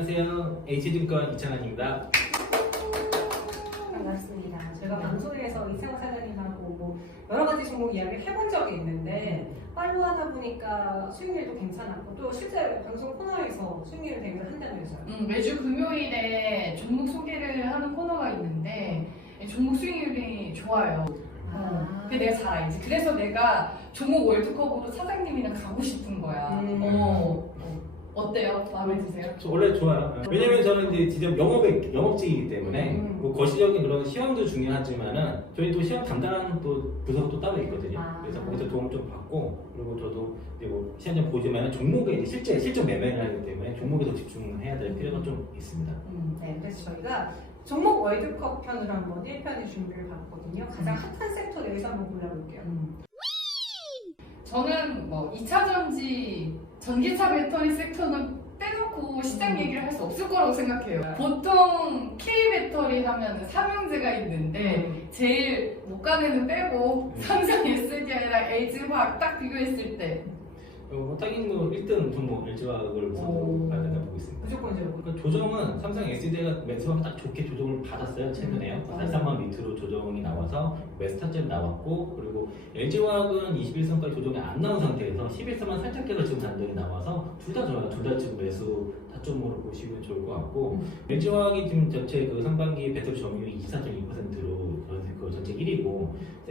안녕하세요. H증권 이창환입니다. 반갑습니다. 저희가 방송에서 이창호 사장님하고 뭐 여러 가지 종목 이야기를 해본 적이 있는데 팔로 하다 보니까 수익률도 괜찮았고 또 실제 방송 코너에서 수익률을 대비를 한다면서요. 매주 금요일에 종목 소개를 하는 코너가 있는데 종목 수익률이 좋아요. 근데 내가 잘 알지. 그래서 내가 종목 월드컵으로 사장님이랑 가고 싶은 거야. 어때요? 마음에 드세요? 저 원래 좋아요. 왜냐면 저는 이제 직접 영업직이기 때문에 뭐 거시적인 그런 시험도 중요하지만은 저희 또 시험 담당하는 또 부서가 또 따로 있거든요. 그래서 거기서 도움 좀 받고 그리고 저도 이제 뭐 시험 좀 보지만은 종목에 이제 실제 실적 매매를 하기 때문에 종목에 더 집중해야 될 필요가 좀 있습니다. 네, 그래서 저희가 종목 월드컵 편으로 한번 1편의 준비를 봤거든요. 가장 핫한 섹터 내에서 한번 골라볼게요. 저는 뭐 2차전지 전기차 배터리 섹터는 빼놓고 시장 얘기를 할 수 없을 거라고 생각해요. 보통 K배터리 하면 삼형제가 있는데 제일 못 가는 빼고 삼성 SDI랑 LG화학 딱 비교했을 때 딱히 뭐 1등 종목 LG화학을 우선 봐야 된다고 보고 있습니다. 무조건적으로. 그러니까 조정은 삼성 SDI가 매수하면 딱 좋게 조정을 받았어요. 최근에요. 43만 밑으로 조정이 나와서 웨스타점 나왔고 그리고 LG화학은 21선까지 조정이 안 나온 상태에서 11선만 살짝 깨서 지금 단독이 나와서 둘 다 좋아요. 둘 다 지금 매수 타점으로 보시면 좋을 것 같고 LG화학이 지금 전체 그 상반기 배터리 점유율이 24.2%로 그 전체 1위고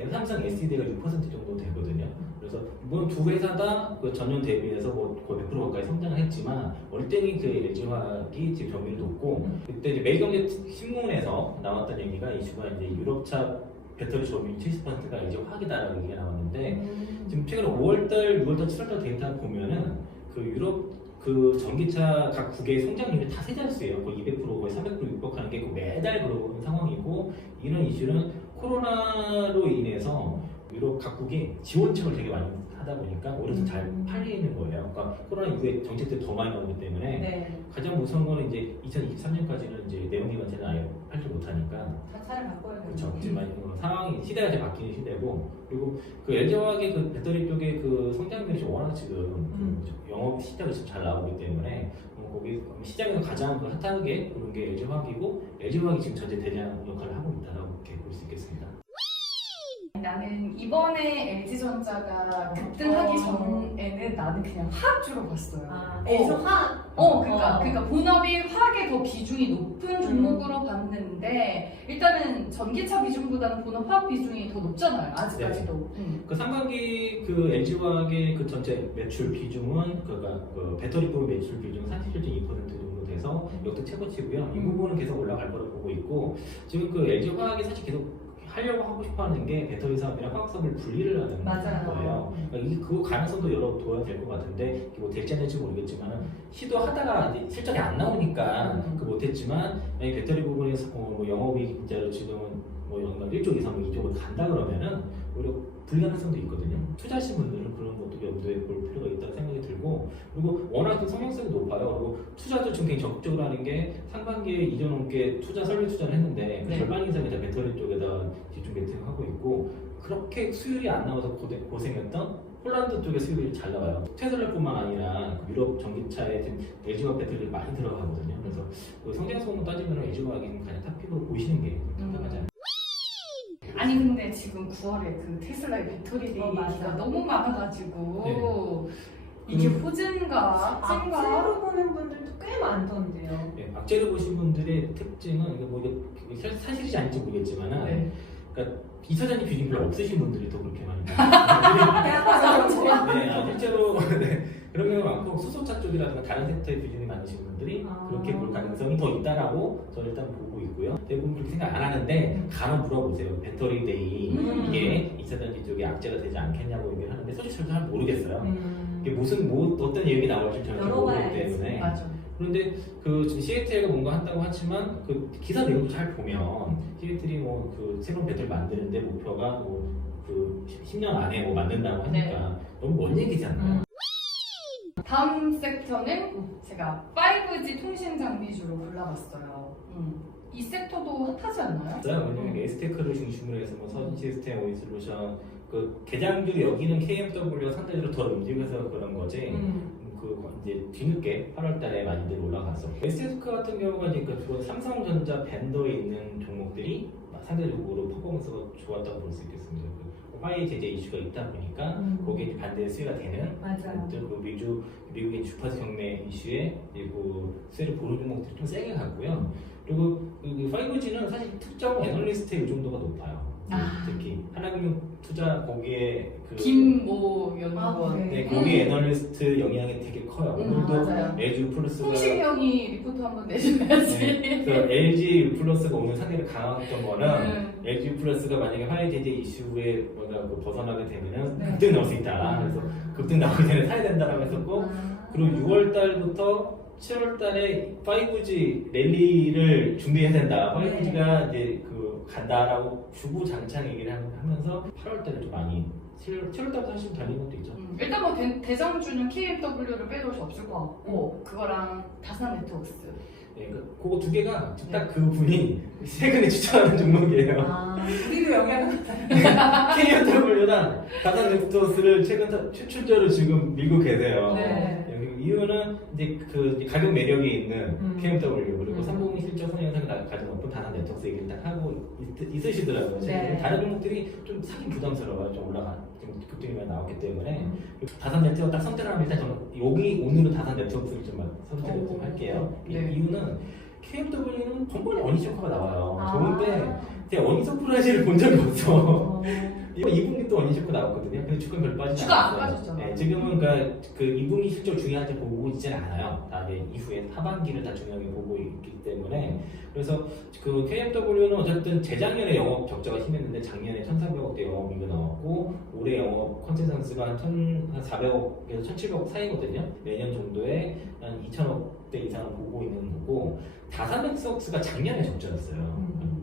삼성 SDI가 6% 정도 되거든요. 그래서 물론 두 회사 다 그 전년 대비해서 뭐 거의 100% 가까이 성장을 했지만 월등히 그 LG화학이 지금 점유율이 높고 그때 이제 매일경제신문에서 나왔던 얘기가 이슈가 이제 유럽차 배터리 점유율 70%가 LG화학이다라고 얘기가 나왔는데 지금 최근 5월달, 6월달, 7월달 데이터 보면은 그 유럽 그 전기차 각 국의 성장률이 다 세 자릿수예요. 거의 200% 거의 300% 육박하는 게 매달 그런 상황이고 이런 이슈는 코로나로 인해서 유럽 각국이 지원책을 되게 많이 하다 보니까 오히려 잘 팔리는 거예요. 그러니까 코로나 이후에 정책들이 더 많이 나오기 때문에 가장 무서운 거는 이제 2023년까지는 이제 내연기관차는 아예 팔지 못하니까 다 차를 바꿔야 되는 그렇죠. 지금 상황이 시대가 이제 바뀌는 시대고 그리고 그 LG화학의 그 배터리 쪽의 그 성장률이 워낙 지금 영업 시장이 지금 잘 나오기 때문에 거기 시장에서 가장 그 핫하게 그런 게 LG화학이고 LG화학이 지금 전체 대장 역할을 하고 있다고 이렇게 볼 수 있겠습니다. 나는 이번에 LG전자가 급등하기 전에는 나는 그냥 화학주로 봤어요. LG 화학? 그러니까 본업이 화학에 더 비중이 높은 종목으로 봤는데 일단은 전기차 비중보다는 본업 화학 비중이 더 높잖아요. 아직까지도. 그 상반기 그 LG화학의 그 전체 매출 비중은 그러니까 그 배터리 부분 매출 비중 37.2% 정도 돼서 역대 최고치고요. 이 부분은 계속 올라갈 거라고 보고 있고 지금 그 LG화학이 사실 계속 하려고 하고 싶어하는 게 배터리 사업이랑 화학 사업을 분리를 하는 거예요. 그러니까 그 가능성도 열어둬야 될 것 같은데 뭐 될지 안 될지 모르겠지만 시도하다가 이제 실적이 안 나오니까 그 못했지만 만약 배터리 부분에서 뭐 영업이익자로 지금은 뭐 연간 1조 이상 2조로 간다 그러면은 오히려 불 가능성도 있거든요. 투자하신 분들은 그런 것도 염두에 볼 필요가 있다고 생각이 들고 그리고 워낙 성향성이 높아요. 그리고 투자도 지금 굉장히 적극적으로 하는 게 상반기에 2조 넘게 설비 투자를 했는데 그 절반 이상이 다 배터리 쪽에다 집중 베팅하고 있고 그렇게 수율이 안 나와서 고생했던 폴란드 쪽의 수율이 잘 나와요. 테슬라뿐만 아니라 유럽 전기차에 지금 LG화학 배터리가 많이 들어가거든요. 그래서 그 성장성으로 따지면 LG화학이 가장 탑픽으로 보이시는 게 타당하잖아요. 아니 근데 지금 9월에 그 테슬라의 배터리 얘기가 너무 많아가지고 이게 호재인가? 악재로 보는 분들도 꽤 많던데요. 악재를 보신 분들의 특징은 이게 뭐 이게 사실이지 아닌지 모르겠지만은 그러니까 2차전지 비중이 별로 없으신 분들이 더 그렇게 많이 실제로 그런 경우가 많고 수소차 쪽이라든가 다른 섹터의 비중이 많으신 분들이 그렇게 볼 가능성이 더 있다라고 저는 일단 보고 있고요. 대부분 그렇게 생각 안 하는데 간혹 물어보세요. 배터리 데이 이게 2차전지 쪽에 악재가 되지 않겠냐고 얘기를 하는데 솔직히 잘 모르겠어요. 이게 어떤 얘기 나올지 저는 잘 모르기 때문에 그런데 그 지금 CATL가 뭔가 한다고 하지만 그 기사 내용도 잘 보면 CATL이 뭐 그 새로운 배터리 만드는데 목표가 뭐 그 10년 안에 뭐 만든다고 하니까 너무 먼 얘기지 않나요? 다음 섹터는 제가 5G 통신 장비주로 골라봤어요. 이 섹터도 핫하지 않나요? 왜냐면 에스테크를 중심으로 해서 뭐 서진 시스템, 오이 솔루션 그 개장주 여기는 KMW가 상대적으로 덜 움직여서 그런 거지 이제 뒤늦게 8월달에 많이들 올라갔어. SSK 같은 경우가 이제 그 삼성전자 밴더에 있는 종목들이 상대적으로 퍼포먼스가 좋았다고 볼 수 있겠습니다. 그 화웨이 제재 이슈가 있다 보니까 거기에 반대 수혜가 되는 맞아요. 그 미국의 주파수 경매 이슈에 그 수혜를 보는 종목들이 좀 세게 갔고요. 그리고 그 5G는 사실 특정 애널리스트의 의존도가 높아요. 특히 하나금융투자 거기에 김모 연구원. 네, 거기 애널리스트 영향이 되게 커요. 오늘도 맞아요. LG 플러스가 홍식이 형이 리포트 한번 내줘야지. 네, 그 LG 플러스가 오늘 상대를 강화했던 거는 LG 플러스가 만약에 화해 제재 이슈에 벗어나게 되면은 급등 나올 수 있다. 그래서 급등 나오기 전에 사야 된다라고 했었고, 그리고 6월 달부터 7월 달에 5G 랠리를 준비해야 된다. 5G가 이제 간다라고 주구장창 얘기를 하면서 8월 달에 좀 많이 7월 달부터 사실 달린 것도 있죠. 일단 뭐 대장주는 KMW를 빼놓을 수 없을 것 같고 그거랑 다산 네트워크스. 네, 그거 두 개가 딱 그 분이 최근에 추천하는 종목이에요. 우리도 영향을 KMW랑 다산 네트워크스를 최근 최출자로 지금 밀고 계세요. 네. 이유는 이제 그 가격 매력이 있는 KMW 그리고 3분기 실적 선행상을 가진 높은 다산 네트워크스 얘기를 딱 하고 있으시더라고요. 네. 다른 종목들이 좀 사긴 부담스러워요. 좀 지금 급등이 많이 나왔기 때문에 다산 네트워크 딱 선택을 하면 일단 저는 여기 오늘은 다산 네트워크를 좀 선택을 좀 할게요. 네. 이유는 KMW는 번번이 어니쇼크가 나와요. 좋은데 제가 어니 서프라이즈를 본 적이 없어. 이번 2분기 또 어니 쇼크 나왔거든요. 근데 주가 별로 빠지지 주가 안 않았어요. 빠졌잖아. 네, 지금은 그 2분기 실적 중요하게 보고 있지는 않아요. 다 이제 이후에 하반기를 다 중요하게 보고 있기 때문에 그래서 그 KMW는 어쨌든 재작년에 영업 적자가 심했는데 작년에 1,400억대 영업이익이 나왔고 올해 영업 컨센서스가 한 1,400억에서 1,700억 사이거든요. 내년 정도에 한 2,000억대 이상을 보고 있는 거고 다산 네트워크스가 작년에 적자였어요.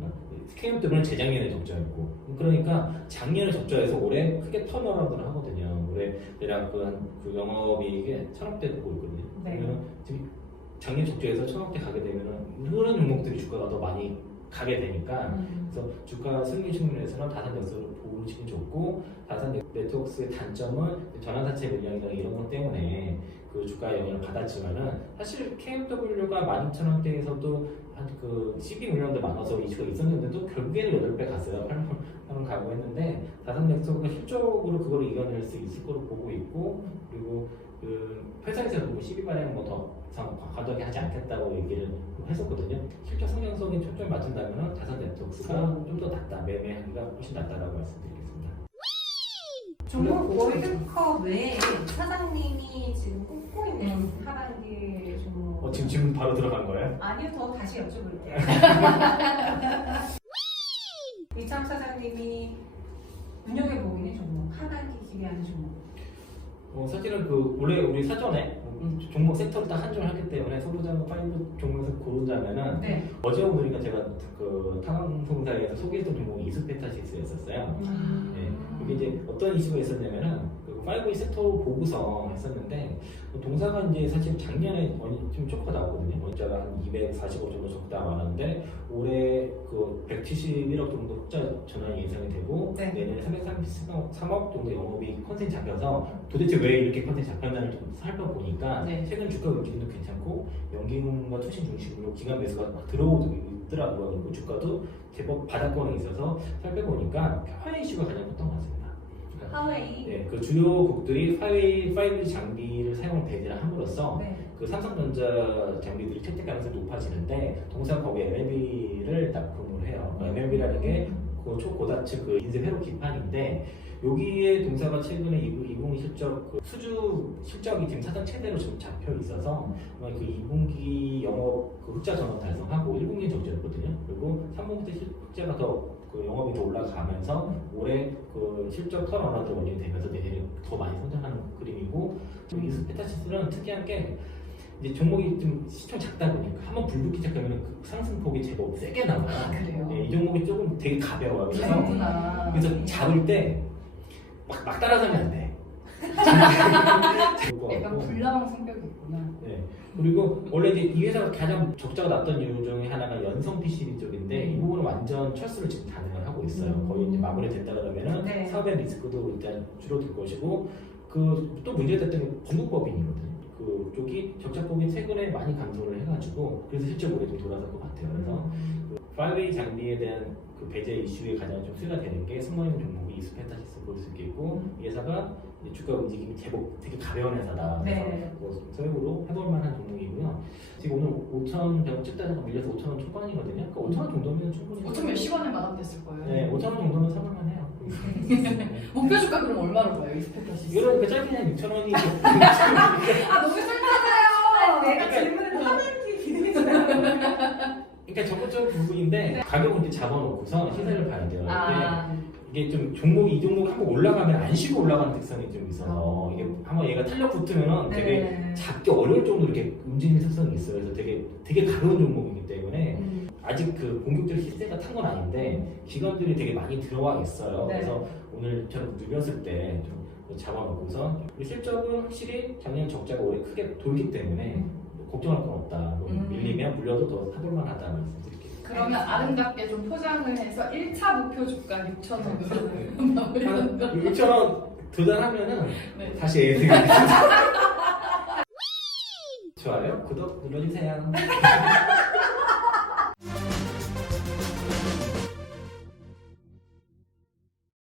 KMW는 재작년에 적자였고 그러니까 작년에 적자에서 올해 크게 턴어라운드를 하거든요. 올해 대략 그 영업이익이 1,000억대 보고 있거든요. 네. 그러면 지금 작년 적자에서 1,000억대 가게 되면은 그런 종목들이 주가가 더 많이 가게 되니까 그래서 주가 승리 측면에서는 다산 네트워크스를 보시면 좋고 다산 네트워크스의 단점은 전환사채 물량이나 이런 것 때문에 그 주가 영향을 받았지만은 사실 KMW가 12,000원대에서도 한 그 CB 물량도 많아서 이슈가 있었는데도 결국에는 8배 갔어요. 8번 가고 했는데 다산 네트워크가 실적으로 그걸 이겨낼 수 있을 거로 보고 있고 그리고 그 회사에서도 12발행 뭐더 이상 과도하게 하지 않겠다고 얘기를 했었거든요. 실적 성장성에 초점을 맞춘다면 다산 네트워크가 좀 더 낫다, 매매하기가 훨씬 낫다라고 말씀드리겠습니다. 종목 월드컵 외에 사장님이 지금 꼽고 있는 하반기 종목 지금 질문 바로 들어간 거예요? 아니요, 더 다시 여쭤볼게요. 이참 사장님이 눈여겨보고 있는 종목, 하반기 기대하는 종목. 사실은 원래 우리 사전에 종목 섹터를 딱 한정을 하기 때문에 소비자는 5 종목에서 고르자면은 네. 어제 오늘인가 제가 그 타방송사에서 소개했던 종목이 이스페타시스였었어요. 네. 이게 이제 어떤 이슈가 있었냐면은 그 5 섹터 보고서 했었는데 동사가 이제 사실 작년에 좀 조금 나왔거든요. 원자가 한 245 정도 적다 많았는데 올해 그 171억 정도 흑자 전환이 예상이 되고 네. 내년에 333억 정도 영업이 컨센이 잡혀서 도대체 왜 이렇게 컨센이 잡혔나를 좀 살펴보니까 네. 최근 주가 움직임도 괜찮고 연기금과 투신 중심으로 기관 매수가 막 들어오고 있더라고요. 그리고 주가도 제법 바닥권에 있어서 살펴보니까 화웨이 이슈가 가장 컸던 것 같습니다. 하웨이. 네, 그 주요국들이 화웨이 5G 장비를 사용을 배제를 함으로써 네. 그 삼성전자 장비들이 채택 가능성이 높아지는데 동사 거기에 MLB를 납품을 해요. MLB라는 게 그 초고다층 그 인쇄 회로 기판인데 여기에 동사가 최근에 2분기 실적 그 수주 실적이 지금 사상 최대로 지금 잡혀 있어서 그 2분기 영업 그 흑자 전환 달성하고 1분기 적자였거든요. 그리고 3분기 때 흑자가 더 그 영업이 더 올라가면서 올해 그 실적 턴어라운드 원인이 되면서 내년에 더 많이 성장하는 그림이고 이스페타시스는 특이한 게 이제 종목이 좀 시총 작다 보니까 한번 불붙기 시작하면 그 상승폭이 제법 세게 나와요. 그래요? 네, 이 종목이 조금 되게 가벼워요. 그렇구나. 그래서 잡을 때 막 따라가면 안 돼. 약간 불나방 성격이 있구나. 네. 그리고 원래 이제 이 회사가 가장 적자가 났던 이유 중에 하나가 연성 PCB 쪽인데 이 부분은 완전 철수를 지금 단행을 하고 있어요. 거의 이제 마무리됐다 그러면은 네. 사업의 리스크도 일단 줄어들 것이고 그 또 문제가 됐던 게 분국법인이거든요. 그쪽이 적자폭이 최근에 많이 감소를 해가지고 그래서 실적 오래 좀 돌아설 것 같아요. 그래서 그 5A 장비에 대한 그 배제 이슈에 가장 좀 수혜가 되는 게 숨어있는 종목이 이스페타시스 볼 수 있겠고 이 회사가 이제 주가 움직임이 제법 되게 가벼운 회사다. 그래서 네. 뭐 소액으로 해볼 만한 종목이고요. 지금 오늘 5,100원 찍다가 밀려서 5,000원 초반이거든요. 그러니까 5,000원 정도면 충분히 5천 몇십 원에 마감됐을 거예요. 네, 5,000원 정도면 살만만 해요. 목표 주가 그럼 얼마로 봐요, 이스페타시스? 이런 그 짧게 그냥 6,000원이 아, 너무 슬프잖아요. 내가 질문을 하는 게 기대되잖아요. 그러니까 적극적인 부분인데 가격은 이렇게 잡아놓고서 시세를 봐야 돼요. 아, 이게 좀 이 종목이 한번 올라가면 안 쉬고 올라가는 특성이 좀 있어서 이게 한번 얘가 탄력 붙으면 되게 네. 잡기 어려울 정도로 이렇게 움직이는 특성이 있어요. 그래서 되게 가벼운 종목이기 때문에 아직 그 공격적인 시세가 탄 건 아닌데 기관들이 되게 많이 들어와 있어요. 네. 그래서 오늘처럼 누렸을 때 좀 잡아놓고서 실적은 확실히 작년 적자가 올해 크게 돌기 때문에 걱정할 건 없다. 밀리면 물려도 더 사볼 만하다 말씀드릴게요. 그러면 아름답게 좀 포장을 해서 1차 목표 주가 6,000원으로 마무리하는 거. 6,000원 도달하면은 네. 다시 예상하겠습니다. 좋아요, 구독 눌러주세요.